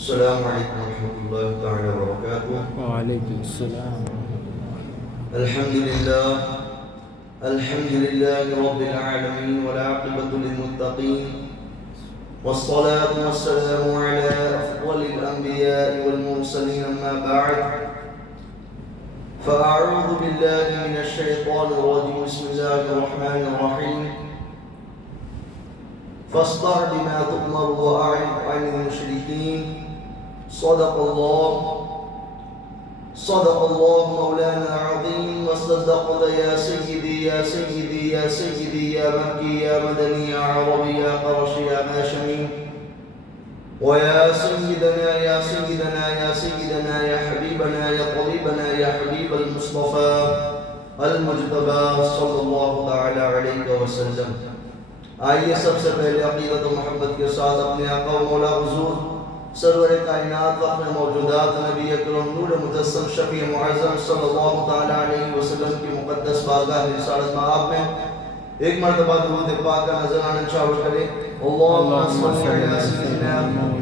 السلام عليكم ورحمة الله تعالى وبركاته. وعليكم السلام. الحمد لله رب العالمين والعاقبة للمتقين، والصلاة والسلام على أفضل الأنبياء والمرسلين، أما بعد، فأعوذ بالله من الشيطان الرجيم. بسم الله الرحمن الرحيم. فاصدع بما تؤمر وأعرض عن المشركين. صدق الله مولانا العظيم. وصدقت يا سيدي يا سيدي يا سيدي يا مكي يا مدني يا عربي يا قرشي يا هاشمي، ويا سيدنا يا سيدنا يا سيدنا يا حبيبنا يا طبيبنا يا حبيب المصطفى المجتبى صلی اللہ تعالی علیہ وسلم. آئیے سب سے پہلے عقیدت و محبت کے ساتھ اپنے آقا و مولا حضور سرور کائنات وقت موجودات نبی اکرم نور مجسم شفیع معظم صلی اللہ تعالی علیہ وسلم کی مقدس بارگاہ رسالت مآب میں ایک مرتبہ درود پاک کا نذرانہ نشاور کریں. اللہم صلی علی سیدنا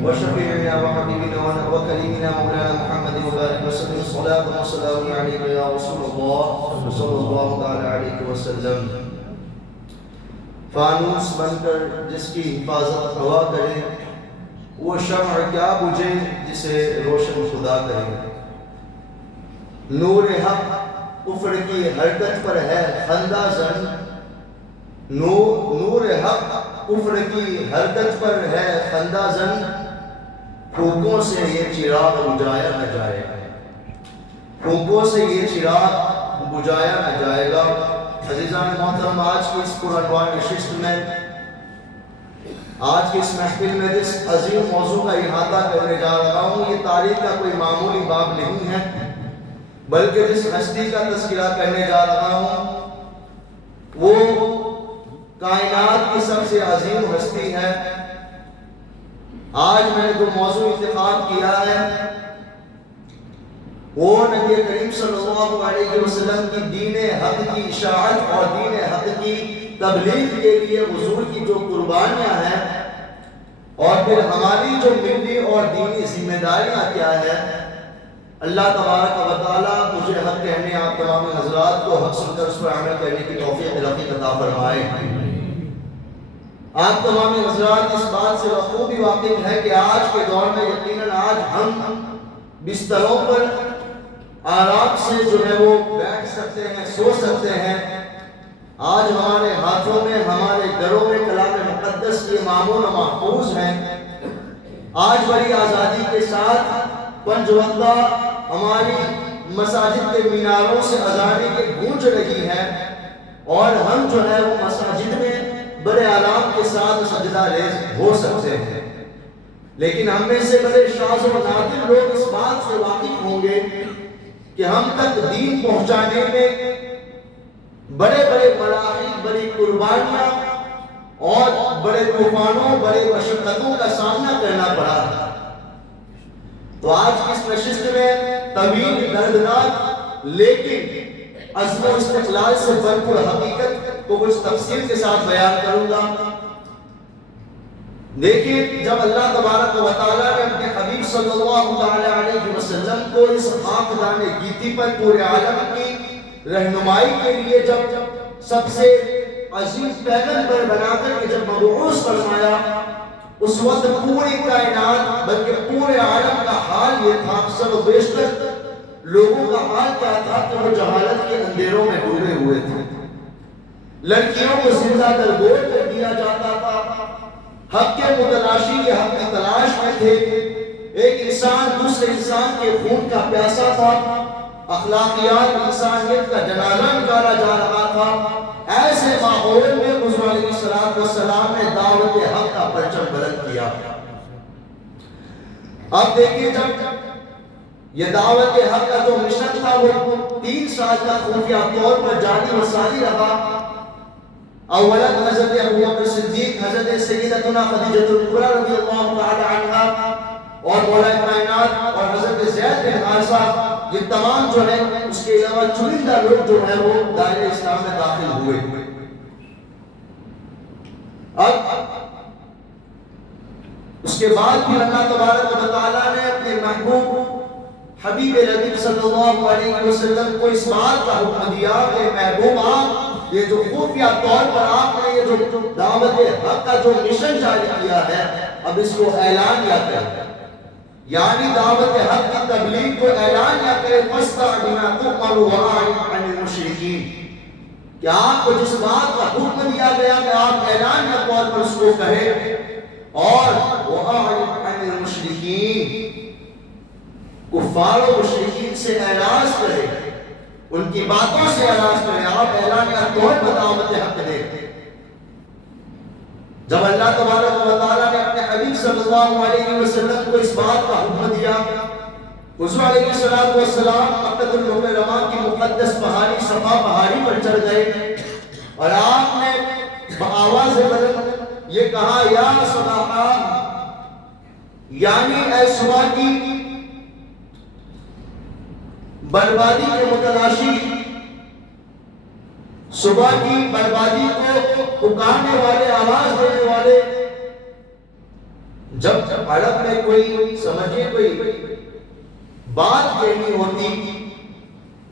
و شفیعنا و حبیبنا و کریمنا مولانا محمد مبارک وسلم. صلاة و سلام علیک یا رسول اللہ صلی اللہ تعالی علیہ وسلم. فانوس بن کر جس کی حفاظت ہوا کرے، وہ شمع کیا بجھے جسے روشن خدا کرے. نور حق کفر کی حرکت پر ہے خندہ زن، نور حق کفر کی حرکت پر ہے خندہ زن، پھونکوں سے یہ چراغ بجھایا نہ جائے گا، پھونکوں سے یہ چراغ بجھایا نہ جائے گا. عزیزان محترم، آج کی اس پرانوار نشست میں، آج کی اس محفل میں جس عظیم موضوع کا احاطہ کرنے جا رہا ہوں، یہ تاریخ کا کوئی معمولی باب نہیں ہے، بلکہ جس ہستی کا تذکرہ کرنے جا رہا ہوں وہ کائنات کی سب سے عظیم ہستی ہے. آج میں نے جو موضوع انتخاب کیا ہے وہ نبی کریم صلی اللہ علیہ وسلم کی دین حق کی اشاعت اور دین حق کی تبلیغ کے لیے حضور کی جو قربانیاں ہیں، اور پھر ہماری جو ملی اور دینی ذمہ داریاں کیا ہیں. اللہ تبارک و تعالیٰ مجھے حق کہنے آپ تمام حضرات کو حق سن کر اس پر عمل کرنے کی توفیق رفیق عطا فرمائے. آپ تمام حضرات اس بات سے بخوبی واقف ہے کہ آج کے دور میں یقیناً آج ہم بستروں پر آرام سے جو ہے وہ بیٹھ سکتے ہیں، سو سکتے ہیں. آج ہمارے ہاتھوں میں، ہمارے گھروں میں کلام مقدس یہ معمول و محفوظ ہیں. آج بڑی آزادی کے ساتھ پنج وقتہ ہماری مساجد کے میناروں سے اذانیں کے گونج رہی ہے، اور ہم جو ہے وہ مساجد میں بڑے آرام کے ساتھ سجدہ ریز ہو سکتے ہیں. لیکن ہم میں سے بڑے شاذ و نادر لوگ اس بات سے واقف ہوں گے کہ ہم تک دین پہنچانے میں بڑے بڑے مراحل، بڑی قربانیاں اور بڑے طوفانوں، بڑے مشقتوں کا سامنا کرنا پڑا. تو آج اس نشست میں طویل، دردناک لیکن عزم و استقلال سے بھرپور حقیقت کو کچھ تفصیل کے ساتھ بیان کروں گا. دیکھیں، جب اللہ تبارک و تعالیٰ نے اپنے حبیب صلی اللہ علیہ وسلم کو اس خاکدان گیتی پر پورے عالم کی رہنمائی کے لیے جب سب سے عظیم پیغمبر بنا کر کے جب مبعوث فرمایا، اس وقت پوری کائنات بلکہ پورے عالم کا حال یہ تھا، اکثر و بیشتر لوگوں کا حال کیا تھا کہ وہ جہالت کے اندھیروں میں ڈوبے ہوئے تھے. لڑکیوں کو زندہ درگور کر دیا جاتا تھا، حق کے متلاشی کے حق کی تلاش میں تھے، ایک انسان دوسرے انسان کے خون کا پیاسا تھا، اخلاقیات انسانیت کا جنازہ نکالا جا رہا تھا. ایسے ماحول میں حضور علیہ السلام نے دعوت حق کا پرچم بلند کیا. اب دیکھیے، جب یہ دعوت حق کا جو مشن تھا وہ 3 سال تک خفیہ طور پر جاری و ساری رہا. اولا حضرت ابوبکر صدیق، حضرت سیدتنا خدیجہ الکبریٰ رضی اللہ تعالی عنہا اور مولا کائنات اور حضرت زید بن حارثہ، یہ تمام جو ہے اس کے علاوہ چنندہ لوگ جو ہے وہ دائرہ اسلام میں داخل ہوئے. اب اس کے بعد بھی اللہ تبارک و تعالیٰ نے اپنے محبوب حبیب ربیب صلی اللہ علیہ وسلم کو اس بات کا حکم دیا کہ محبوب آپ یہ جو خفیہ طور پر آپ نے یہ جو دعوت حق کا جو مشن جاری کیا ہے اب اس کو اعلان یا کریں، یعنی دعوت حق کی تبلیغ کو اعلان یا کریں فَاسْتَعْ بِمَا تُؤْمَرُ وَأَعْرِضْ عَنِ الْمُشْرِكِينَ کہ آپ کو جس بات کا حکم دیا گیا کہ آپ اعلان یا طور پر اس کو کہیں اور وَأَعْرِضْ عَنِ الْمُشْرِكِينَ کفار و مشرکین سے اعراض کرے، ان کی باتوں سے اعراض کرے، آپ اعلان یا طور پر دعوت حق دیں۔ جب اللہ تبارک و تعالیٰ نے اپنے حبیب صلی اللہ علیہ وسلم کو اس بات کا حکم دیا، حضور علیہ السلام مکۃ المکرمہ کی مقدس پہاڑی صفا پہاڑی پر چڑھ گئے اور آپ نے بآواز بلند یہ کہا یا صباحا، یعنی اے صبح کی بربادی کے متلاشی، صبح کی بربادی کو پکارنے والے، آواز دینے والے۔ جب عرب میں کوئی سمجھے کوئی بات کہنی ہوتی،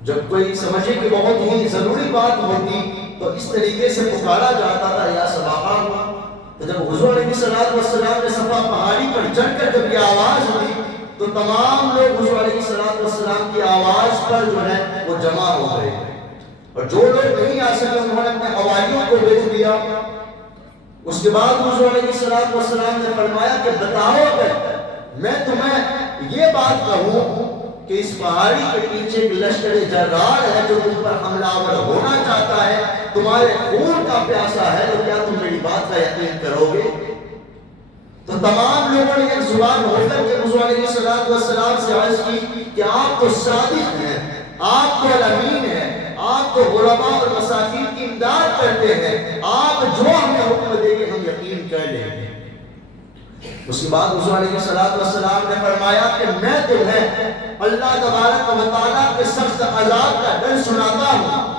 جب کوئی سمجھے کہ بہت ہی ضروری بات ہوتی تو اس طریقے سے پکارا جاتا تھا یا صباحا۔ تو جب حضور علیہ السلام نے صفا پہاڑی پر چڑھ کر جب یہ آواز ہوئی تو تمام لوگ حضور علیہ السلام کی آواز پر جو ہے وہ جمع ہو گئے، اور جو لوگ نہیں آ سکے انہوں نے اپنے حواریوں کو بھیج دیا۔ اس کے بعد حضور علیہ السلام نے فرمایا کہ بتاؤ اگر میں تمہیں یہ بات کہوں کہ اس پہاڑی کے پیچھے ایک لشکر جرار ہے جو تم پر حملہ آور ہونا چاہتا ہے، تمہارے خون کا پیاسا ہے، تو کیا تم میری بات کا یقین کرو گے؟ تو تمام لوگوں نے ایک زبان ہو کر کے حضور علیہ السلام سے عرض کی کہ آپ تو صادق ہیں، آپ تو الامین ہیں، آپ تو غرباء اور مساکین کی امداد کرتے ہیں، آپ جو ہمیں حکم دیں گے ہم یقین کر لیں گے۔ اس کے بعد حضور علیہ السلام نے فرمایا کہ میں تمہیں اللہ تبارک و تعالیٰ کے سخت عذاب کا ڈر سناتا ہوں،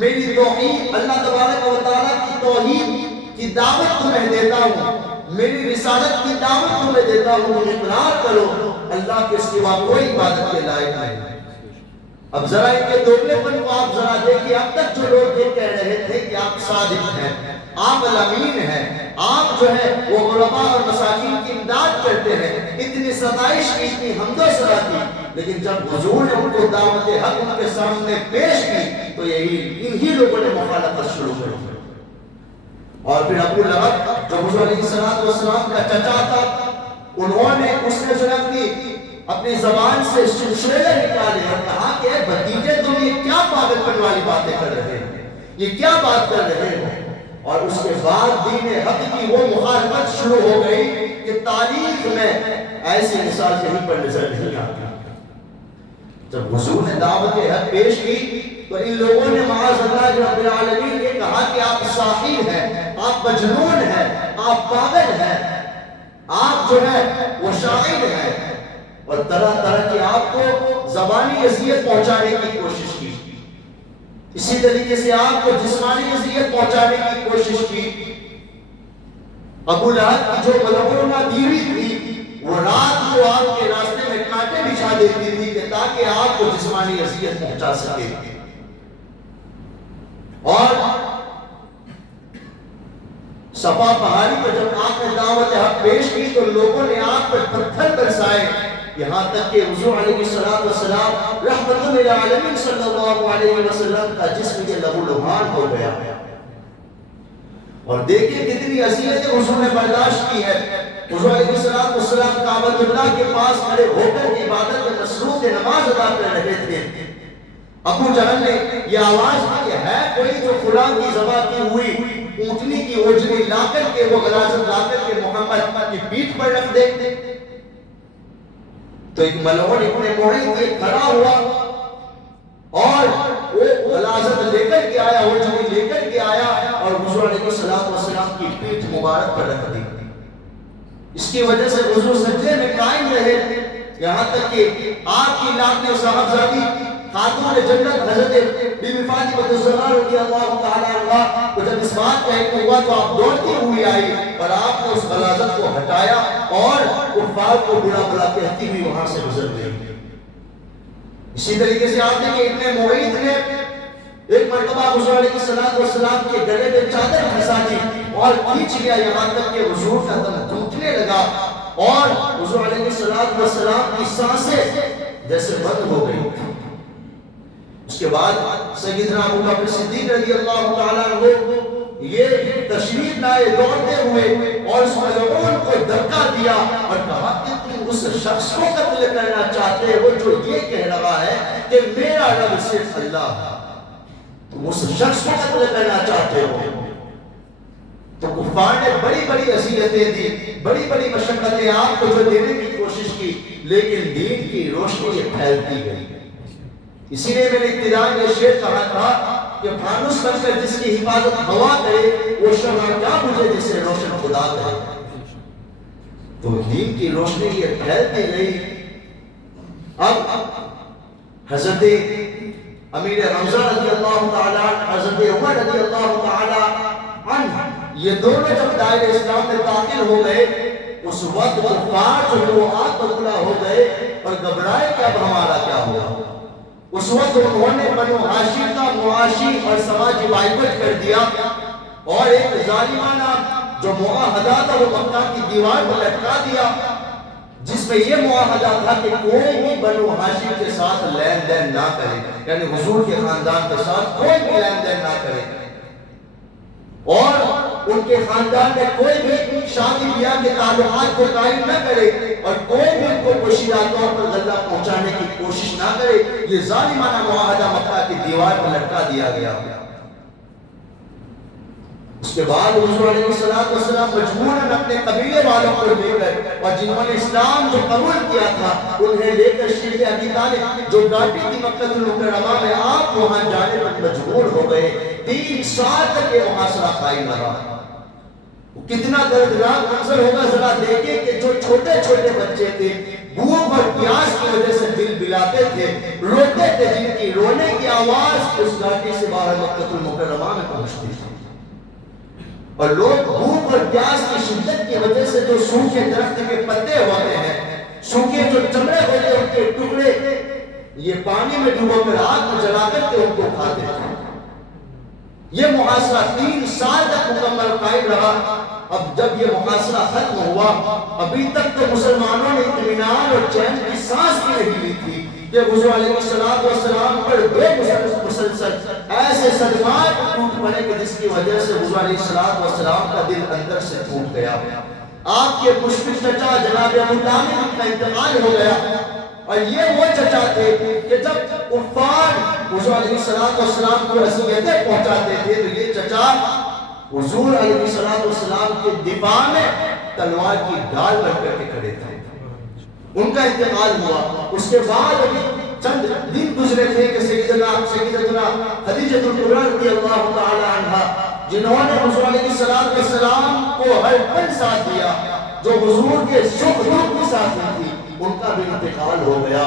میری توحید اللہ تبارک و تعالیٰ کی توحید کی دعوت تمہیں دیتا ہوں، میری رسالت کی دعوت تمہیں دیتا ہوں، تم اقرار کرو اللہ کے سوا کوئی عبادت کے لائق نہیں۔ اب ذرا ان کے دوگلے پن کو آپ ذرا دیکھیں، اب تک جو لوگ یہ کہہ رہے تھے کہ آپ صادق ہیں، آپ الامین ہیں، آپ جو ہے وہ غرباء اور مساکین کی امداد کرتے ہیں، اتنی ستائش کی، اتنی حمد و ثنا کی، لیکن جب حضور نے ان کو دعوت حق ان کے سامنے پیش کی تو انہی لوگوں نے مخالفت شروع کر دی۔ اور پھر ابو لہب جو حضور علیہ السلام کا چچا تھا، انہوں نے اس نے جو اپنی زبان سے شنشیرے نکالے اور کہا کہ اے بھتیجے تم یہ کیا پاگل پن والی باتیں کر رہے ہو، یہ کیا بات کر رہے ہو؟ اور اس کے بعد دین حق کی وہ مخالفت شروع ہو گئی کہ تاریخ میں ایسی مثال کہیں پر نظر نہیں آتی۔ جب حضور نے دعوت حق پیش کی تو ان لوگوں نے معاذ اللہ رب العالمین یہ کہا کہ آپ ساحر ہیں، آپ مجنون ہیں، آپ پاگل ہیں، آپ جو ہے وہ شاعر ہیں، اور طرح طرح کی آپ کو زبانی اذیت پہنچانے کی کوشش کی، اسی طریقے سے آپ کو جسمانی اذیت پہنچانے کی کوشش کی۔ ابو لہب کی جو ملعونہ بیوی تھی وہ رات کو آپ کے راستے میں کانٹے بچھا دیتی تھی کہ تاکہ آپ کو جسمانی اذیت پہنچا سکے۔ اور صفا پہاڑی پر جب آپ نے دعوت حق پیش کی تو لوگوں نے آپ پر پتھر برسائے، یہاں تک کہ حضور علیہ السلام رحمت للعالمین صلی اللہ علیہ وسلم کا جسم کے لہو لہان ہو گیا۔ اور دیکھیں کتنی اذیتیں حضور نے برداشت کی ہے۔ حضور علیہ السلام کعبۃ اللہ کے پاس کھڑے ہو کر عبادت میں مصروف نماز ادا کر رہے تھے۔ ابو جہل نے یہ آواز دی کہ ہے کوئی جو فلاں کی ذبح کی ہوئی اونٹنی کی اوجری لا کر کے وہ غلاظت لا کر کے محمد کی پیٹھ پر رکھ دے۔ تو ایک ملعون ابن معیط یہ کھڑا ہوا اور وہ غلاظت لے کر کے آیا، اوجری لے کر کے آیا اور حضور علیہ السلام کی پیٹھ مبارک پر رکھ دی۔ اس کی وجہ سے حضور سجدے میں قائم رہے، یہاں تک کہ آپ کی لاڈلی صاحبزادی خاتون جنت حضرت بی بی فاطمہ الزہرا رضی اللہ تعالی عنہا کو جب اس بات کا علم ہوا تو آپ دوڑتی ہوئی آئی اور آپ نے اس غلاظت کو ہٹایا اور کفار کو برا بھلا کہتی ہوئی وہاں سے گزر گئی۔ اسی طریقے سے آپ نے کہ ابن معیط نے ایک مرتبہ حضور علیہ السلام کے گلے میں چادر پھنسا دی اور کھینچ لیا یہاں تک کہ حضور کا دم گھٹنے لگا اور حضور علیہ السلام کی سانسیں جیسے بند ہو گئی۔ اس کے بعد سیدنا ابو بکر صدیق رضی اللہ تعالیٰ عنہ یہ تشریف لائے دوڑتے ہوئے اور اس ملعون کو دھکا دیا اور کہا کہ تم اس شخص کو قتل کرنا چاہتے ہو جو یہ کہہ رہا ہے کہ میرا رب صرف اللہ ہے، تم اس شخص کو قتل کرنا چاہتے ہو۔ تو کفار نے بڑی بڑی اذیتیں دی، بڑی بڑی مشقتیں آپ کو جو دینے کی کوشش کی، لیکن دین کی روشنی یہ پھیلتی گئی۔ اسی لیے میں نے ابتدا میں شعر کہا تھا کہ فانوس بن کر جس کی حفاظت ہوا کرے وہ شمع کیا بجھے جسے روشن خدا کرے۔ تو دین کی روشنی یہ پھیلتی گئی۔ اب حضرت امیر حمزہ رضی اللہ تعالیٰ عنہ، حضرت عمر رضی اللہ تعالیٰ عنہ، یہ دونوں جب دائرہ اسلام میں داخل ہو گئے اس وقت کفار جو وہ آگ ببولا ہو گئے اور گھبرائے کہ اب ہمارا کیا ہوگا۔ اس وقت انہوں نے بنو ہاشم کا معاشی اور سماجی بائیکاٹ کر دیا اور ایک ظالمانہ جو معاہدہ تھا وہ مکہ کی دیوار پر لٹکا دیا، جس میں یہ معاہدہ تھا کہ کوئی بھی بنو ہاشم کے ساتھ لین دین نہ کرے، یعنی حضور کے خاندان کے ساتھ کوئی بھی لین دین نہ کرے اور ان کے خاندان میں کوئی بھی شادی بیاہ کے تعلقات کو قائم نہ کرے اور کوئی بھی ان کو پوشیدہ طور پر غلہ پہنچانے کی کوشش نہ کرے۔ یہ ظالمانہ معاہدہ مکہ کی دیوار پر لٹکا دیا گیا۔ اس کے بعد حضور علیہ السلام مجبوراً اپنے قبیلے والوں کو لے کر اور جنہوں نے اسلام جو قبول کیا تھا انہیں لے کر شیخ ابی طالب جو گاٹی کی مکہ المکرمہ میں آپ وہاں جانے پر مجبور ہو گئے۔ 3 سال تک یہ محاصرہ قائم رہا۔ کتنا دردناک منظر ہوگا ذرا دیکھیں کہ جو چھوٹے چھوٹے بچے تھے بھوک اور پیاس کی وجہ سے دل بلاتے تھے، روتے تھے، جن کی رونے کی آواز اس گاٹی سے باہر مکہ المکرمہ میں پہنچتی تھی، اور لوگ بھوک اور پیاس کی شدت کی وجہ سے جو سوکھے درخت کے پتے ہوتے ہیں، سوکھے جو چمڑے ہوتے ہیں ان کے ٹکڑے یہ پانی میں ڈبو کر آگ میں جلا کر کے ان کو کھاتے تھے۔ یہ محاصرہ 3 سال تک مکمل قائم رہا۔ اب جب یہ محاصرہ ختم ہوا ابھی تک تو مسلمانوں نے اطمینان اور چین کی سانس بھی نہیں لی تھی کہ حضور علیہ السلام پر 2 مسلسل ایسے صدمات ٹوٹ پڑے کہ جس کی وجہ سے حضور علیہ السلام کا دل اندر سے ٹوٹ گیا۔ آپ کے مشفق چچا جناب ابو طالب کا انتقال ہو گیا، اور یہ وہ چچا تھے کہ جب کفار حضور علیہ السلام کو اذیتیں پہنچاتے تھے تو یہ چچا حضور علیہ السلام کے دفاع میں تلوار کی ڈال بن کر کے کھڑے تھے۔ ان کا انتقال ہوا، اس کے بعد ابھی چند دن گزرے تھے کہ سیدتنا خدیجہ الکبریٰ رضی اللہ تعالی عنہا جنہوں نے حضور علیہ السلام کو ہر پل ساتھ دیا، جو حضور کے سکھ دکھ کے ساتھ تھی، ان کا بھی انتقال ہو گیا۔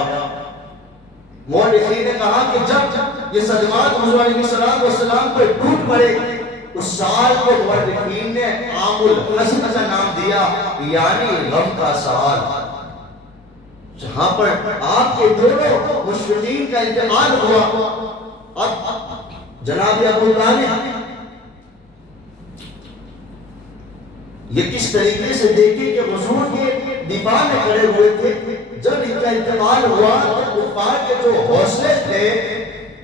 مورخین نے کہا کہ جب یہ صدمات حضور علیہ السلام پر ٹوٹ پڑے اس سال کو مورخین نے عام الحزن کا نام دیا، یعنی غم کا سال، جہاں پر آپ کے دونوں مشفقین کا انتقال ہوا۔ اب جناب ابو طالب یہ کس طریقے سے دیکھیں کہ حضور کے دفاع میں کھڑے ہوئے تھے، جب ان کا انتقال ہوا تو کفار کے جو حوصلے تھے،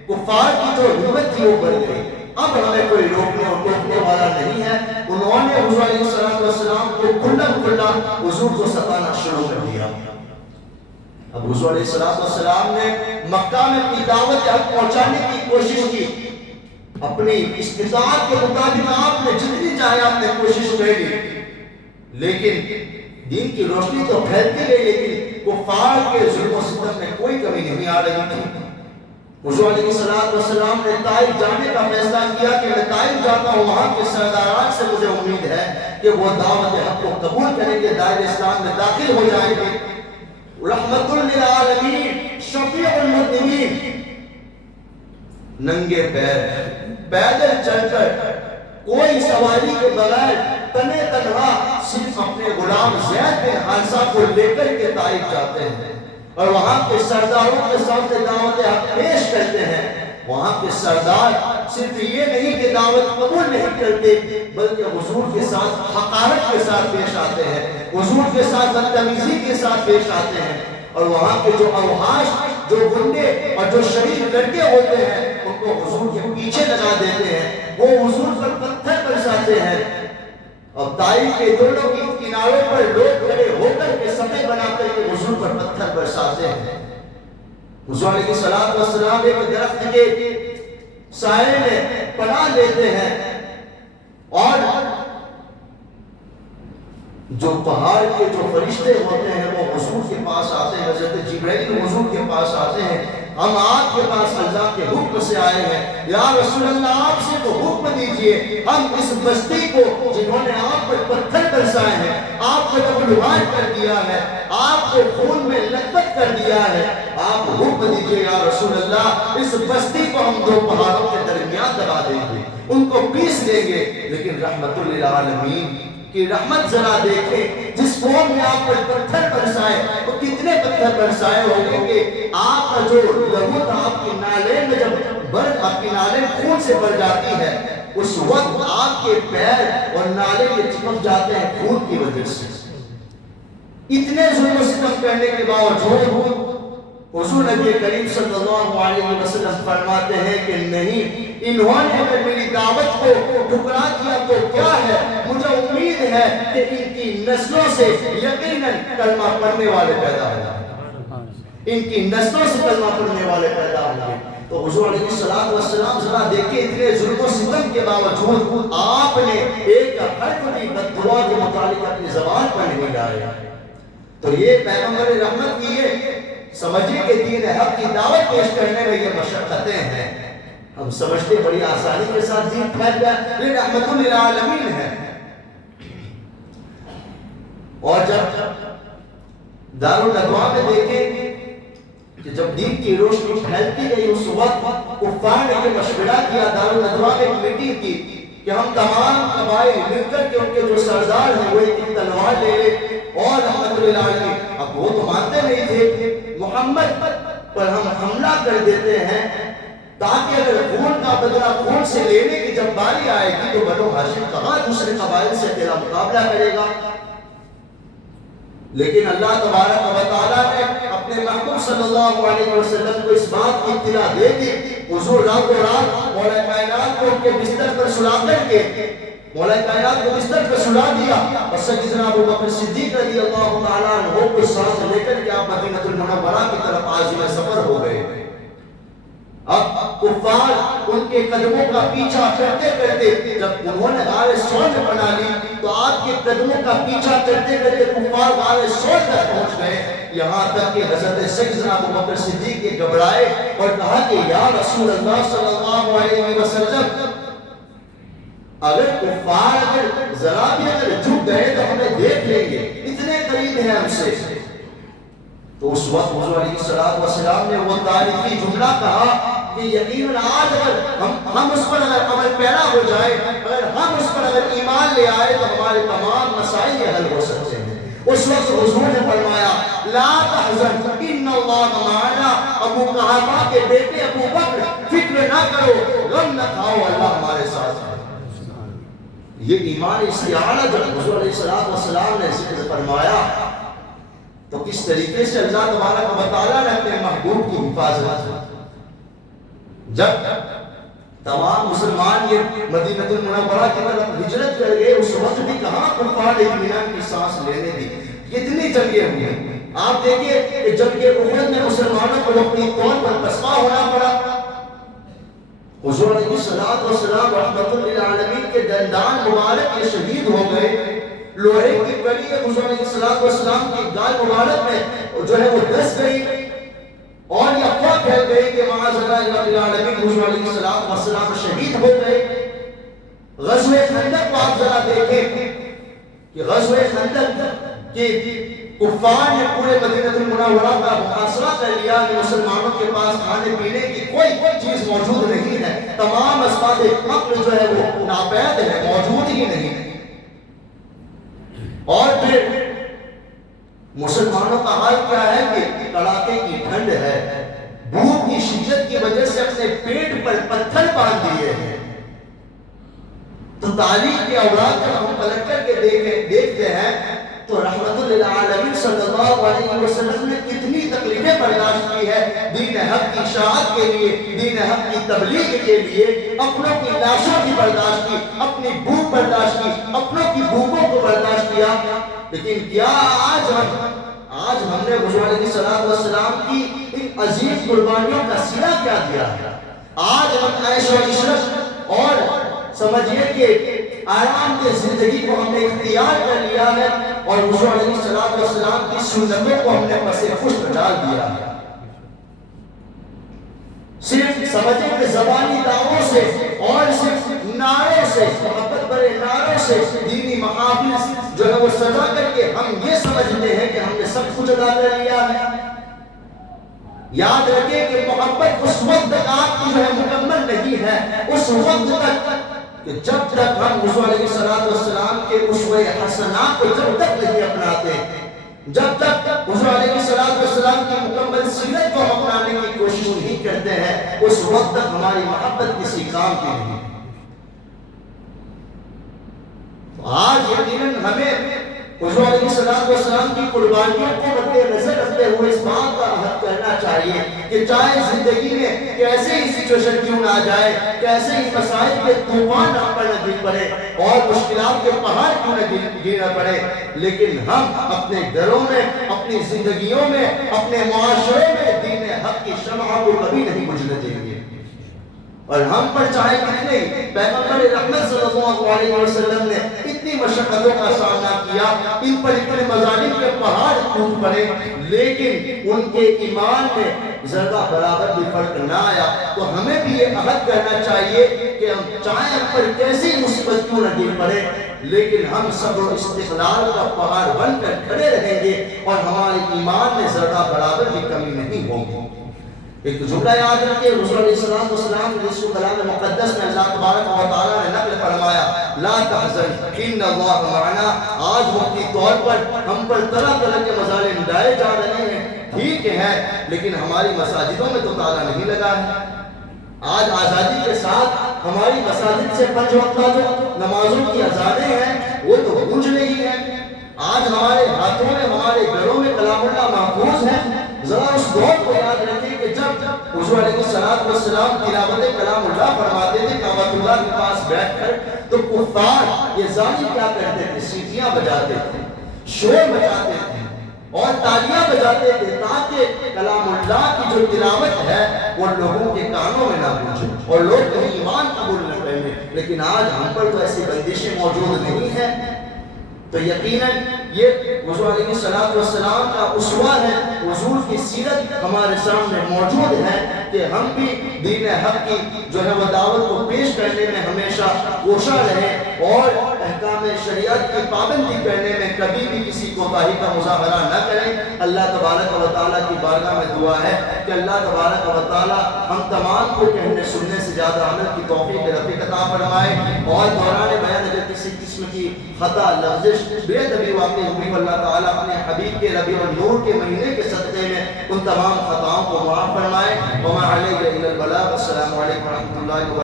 کفار کی جو ہمت تھی وہ بڑھ گئی۔ اب ہمیں کوئی روکنے اور ٹوکنے والا نہیں ہے۔ انہوں نے حضور علیہ السلام کو کھلا حضور کو ستانا شروع کر دیا۔ اب حضور علیہ السلام نے مکہ میں اپنی دعوت حق پہنچانے کی کوشش کی، اپنی استطاعت کے مطابق آپ نے جتنی چاہے آپ نے کوشش کر لی، لیکن دین کی روشنی تو پھیلتی گئی، لیکن کفار کے ظلم و ستم میں کوئی کمی نہیں آ رہی تھی۔ حضور علیہ السلام نے طائف جانے کا فیصلہ کیا کہ میں طائف جاتا ہوں، وہاں کے سرداران سے مجھے امید ہے کہ وہ دعوت حق کو قبول کریں گے، دائرہ اسلام میں داخل ہو جائیں گے۔ رحمت للعالمین، شفیع المذنبین، ننگے پیر پیدل چل کر کوئی سواری کے بغیر تنے تنہا صرف اپنے غلام زید بن حارثہ کو لے کر کے طائف جاتے ہیں اور وہاں کے سرداروں کے سامنے دعوت حق پیش کرتے ہیں۔ وہاں کے سردار صرف یہ نہیں کہ دعوت قبول نہیں کرتے بلکہ حضور کے ساتھ حقارت کے ساتھ پیش آتے ہیں، حضور کے ساتھ بدتمیزی کے ساتھ پیش آتے ہیں، اور وہاں کے جو اوحاش، جو گنڈے اور جو شریف لڑکے ہوتے ہیں ان کو حضور کے پیچھے لگا دیتے ہیں، وہ حضور پر پتھر برساتے ہیں، اور طائف کے دونوں کی کناروں پر لوگ کھڑے ہو کر کے صفے بنا کر کے حضور پر پتھر برساتے ہیں۔ حضور علیہ السلام ایک درخت کے سائے میں پناہ لیتے ہیں اور جو پہاڑ کے جو فرشتے ہوتے ہیں وہ حضور کے پاس آتے ہیں، حضرت جبرائیل حضور کے پاس آتے ہیں، ہم آپ کے پاس اللہ کے حکم سے آئے ہیں، یا رسول اللہ آپ سے تو حکم دیجئے، ہم اس بستی کو جنہوں نے آپ پر پتھر برسائے ہیں، آپ کو لہولہان کر دیا ہے، آپ کو خون میں لطپت کر دیا ہے، آپ حکم دیجئے یا رسول اللہ اس بستی کو ہم دو پہاڑوں کے درمیان دبا دیں گے، ان کو پیس دیں گے، لیکن رحمت للعالمین کہ رحمت ذرا دیکھیں جس قوم میں آپ پر پتھر برسائے وہ کتنے پتھر برسائے ہوں گے کہ آپ کا جو لہو تھا آپ کی نالین میں جب آپ کی نالین خون سے بھر جاتی ہے اس وقت آپ کے پیر اور نالے میں چپک جاتے ہیں خون کی وجہ سے۔ اتنے ظلم و ستم کرنے کے باوجود حضور نبی کریم صلی اللہ علیہ وسلم فرماتے ہیں کہ نہیں، انہوں نے اگر میری دعوت کو ٹھکرا دیا تو کیا ہے، مجھے امید ہے کہ ان کی نسلوں سے یقیناً کلمہ پڑھنے والے پیدا ہوں گے، ان کی نسلوں سے کلمہ پڑھنے والے پیدا ہوں گے۔ تو حضور علیہ السلام ذرا دیکھیں اتنے ظلم و ستم کے باوجود آپ نے ایک حرف بھی بد دعا کے متعلق اپنی زبان پر نہیں لایا۔ تو یہ پیغمبر رحمت کی یہ سمجھیں کہ دین حق کی دعوت پیش کرنے میں یہ مشقتیں ہیں، ہم سمجھتے بڑی آسانی کے ساتھ دین پھیل گیا، یہ رحمت للعالمین ہے۔ اور جب دارالندوا میں دیکھیں کہ جب دین کی روشنی پھیلتی گئی اس وقت کفار نے یہ مشورہ کیا، دارالندوا میں ایک میٹنگ کی کہ ہم تمام قبائل مل کر کے ان کے جو سردار ہیں وہ ایک تلوار لے لے اور رحمت للعالمین۔ اب وہ تو مانتے نہیں تھے، محمد پر ہم حملہ کر دیتے ہیں تاکہ اگر خون کا بدلہ خون سے لینے کی جب باری آئے گی تو بنو ہاشم کہاں دوسرے قبائل سے تیرا مقابلہ کرے گا۔ لیکن اللہ تبارک و تعالیٰ نے اپنے محبوب صلی اللہ علیہ وسلم کو اس بات کی اطلاع دے دی، حضور رات و رات مولا کائنات کو ان کے بستر پر سلا کر کے مولا کائنات کو بستر پر سلا دیا اور سیدنا ابو بکر صدیق رضی اللہ تعالیٰ عنہ کو ساتھ لے کر کے آپ مدینہ المنورہ کی طرف عازم سفر ہو گئے۔ اب کفار ان کے قدموں کا پیچھا کرتے کرتے جب انہوں نے غار سور میں پناہ لی تو آپ کے قدموں کا پیچھا کرتے کرتے کفار غار سور تک پہنچ گئے، یہاں تک کہ حضرت سیدنا ابو بکر صدیق کے گھبرائے اور کہا کہ یا رسول اللہ صلی اللہ علیہ وسلم اگر کفار اگر ذرا بھی اگر جھک گئے تو ہمیں دیکھ لیں گے، اتنے قریب ہیں ہم سے۔ تو اس وقت حضور علیہ السلام نے وہ تاریخی جملہ کہا کہ یقیناً آج اگر ہم اس پر اگر عمل پیرا ہو جائے، اگر ہم اس پر اگر ایمان لے آئے تو ہمارے تمام مسائل حل ہو سکتے ہیں۔ اس وقت حضور نے فرمایا لا تحزن ان اللہ معنا، ابو قحافہ کے بیٹے ابو بکر فکر نہ کرو، غم نہ کھاؤ، اللہ ہمارے ساتھ ہے۔ یہ ایمان استعانہ جب حضور علیہ السلام نے ذکر فرمایا تو کس طریقے سے اللہ تبارک و تعالیٰ نے اپنے محبوب کی حفاظت کی۔ جب تمام مسلمان یہ مدینہ المنورہ کی طرف ہجرت کر گئے اس وقت بھی کہاں کفار اطمینان کی سانس لینے دی، کتنی جنگیں ہوئی۔ آپ دیکھیے کہ جنگ احد میں مسلمانوں کو اپنی طور پر پسپا ہونا پڑا، حضور علیہ السلام رحمت للعالمین کے دندان مبارک یہ شہید ہو گئے، لوہے کی کڑی حضور علیہ السلام کی گال مبارک میں جو ہے وہ دس گئی اور یہ افواہ پھیل گئی کہ معاذ اللہ رب العالمین حضور علیہ السلام شہید ہو گئے۔ غزوہ خندق کو آپ ذرا دیکھیں کہ غزوہ خندق کی کفار نے پورے مدینہ المنورہ کا محاصرہ کر لیا کہ مسلمانوں کے پاس کھانے پینے کی کوئی چیز موجود نہیں ہے، تمام اسباب عقل جو ہے وہ ناپید ہے، موجود ہی نہیں۔ اور پھر مسلمانوں کا حال کیا ہے کہ کڑاکے کی ٹھنڈ ہے، بھوک کی شدت کی وجہ سے اپنے پیٹ پر پتھر باندھ دیے ہیں۔ تو تاریخ کے اوراق جب ہم پلٹ کر کے دیکھتے ہیں تو رحمت للعالمین صلی اللہ علیہ وسلم نے کتنی تکلیفیں برداشت کی ہے دین حق کی اشاعت کے لیے، دین حق کی تبلیغ کے لیے، اپنوں کی لاشوں کی برداشت کی، اپنی بھوک برداشت کی، اپنوں کی بھوکوں کو برداشت کیا۔ لیکن کیا آج ہم نے حضور علیہ السلام کی ان عظیم قربانیوں کا صلہ کیا دیا ہے؟ آج ہم عیش و عشرت اور سمجھیے کہ آرام کی زندگی کو ہم نے اختیار کر لیا ہے اور حضور علیہ السلام کی سنتوں کو ہم نے پس پشت ڈال دیا ہے۔ صرف سمجھیں کہ زبانی دعووں سے اور صرف نعروں سے، محبت بڑے نعروں سے دینی محافل جو ہے وہ سجا کر کے ہم یہ سمجھتے ہیں کہ ہم نے سب کچھ ادا کر لیا ہے۔ یاد رکھیں کہ محبت اس وقت تک آپ کی جو ہے مکمل نہیں ہے، اس وقت تک کہ جب تک ہم حضور علیہ السلام کے اسوہ حسنات کو جب تک نہیں اپناتے، جب تک حضور علیہ السلام کی مکمل سیرت کو اپنانے کی کوشش نہیں کرتے ہیں، اس وقت تک ہماری محبت کسی کام کی نہیں۔ آج یقیناً ہمیں حضور علیہ السلام کی قربانیوں کو مد نظر رکھتے ہوئے اس بات کا عہد کرنا چاہیے کہ چاہے زندگی میں کیسے ہی سچویشن کیوں نہ جائے، کیسے ہی مسائل کے طوفان ہم پر نہ گر پڑے اور مشکلات کے پہاڑ کیوں نہ گرنا پڑے، لیکن ہم اپنے گھروں میں، اپنی زندگیوں میں، اپنے معاشرے میں دین حق کی شمع کو کبھی نہیں بجھنے دیں گے۔ اور ہم پر چاہے کتنے پیغمبر رحمت صلی اللہ علیہ وسلم نے اتنی مشقتوں کا سامنا کیا، ان پر اتنے مظالم کے پہاڑ ٹوٹ پڑے، لیکن ان کے ایمان میں ذرہ برابر بھی فرق نہ آیا۔ تو ہمیں بھی یہ عہد کرنا چاہیے کہ ہم چاہے ہم پر کیسی مصیبت کیوں نہ گر پڑے، لیکن ہم صبر و استقلال کا پہاڑ بن کر کھڑے رہیں گے اور ہمارے ایمان میں ذرہ برابر بھی کمی نہیں ہوگی۔ ایک جملہ یاد رکھیں، حضور علیہ السلام نے جس کو کلام مقدس میں اللہ تبارک و تعالیٰ نے نقل فرمایا، لا تحزن ان اللہ معنا۔ آج وقتی طور پر ہم پر طرح طرح کے مظالم ڈائے جا رہے ہیں، ٹھیک ہے، لیکن ہماری مساجدوں میں تو تالا نہیں لگا ہے۔ آج آزادی کے ساتھ ہماری مساجد سے 5 وقتہ جو نمازوں کی اذانیں ہیں وہ تو گونج رہی ہیں۔ آج ہمارے ہاتھوں میں، ہمارے گھروں میں کلام اللہ محفوظ ہے۔ ذرا اس دور کو یاد رکھیں کہ جب حضور علیہ السلام تلاوت کلام اللہ فرماتے تھے کعبۃ اللہ کے پاس بیٹھ کر، تو کفار یہ ظالم کیا کرتے تھے؟ سیٹیاں بجاتے تھے، شور مچاتے تھے اور تالیاں بجاتے تھے تاکہ کلام اللہ کی جو تلاوت ہے وہ لوگوں کے کانوں میں نہ پہنچے اور لوگ کہیں ایمان قبول نہ کریں۔ لیکن آج ہم پر تو ایسی بندشیں موجود نہیں ہیں۔ تو یقیناً یہ حضور علیہ السلام کا اسوہ ہے، حضور کی سیرت ہمارے سامنے موجود ہے کہ ہم بھی دین حق کی جو ہے وہ دعوت کو پیش کرنے میں ہمیشہ کوشاں رہیں اور احکام شریعت کی پابندی کرنے میں کبھی بھی کسی کوتاہی کا مظاہرہ نہ کریں۔ اللہ تبارک و تعالیٰ کی بارگاہ میں دعا ہے کہ اللہ تبارک و تعالیٰ ہم تمام کو کہنے سننے سے زیادہ عمل کی توفیق رفیق عطا فرمائے اور دوران بیان اگر کسی قسم کی خطا لفظ بے ادبی واقع ہوئی، اللہ تعالیٰ اپنے حبیب کے ربیع النور کے مہینے کے صدقے میں ان تمام خطاؤں کو معاف فرمائے۔ وما علیہ الا البلاغ۔ السلام علیکم ورحمۃ اللہ وبرکاتہ۔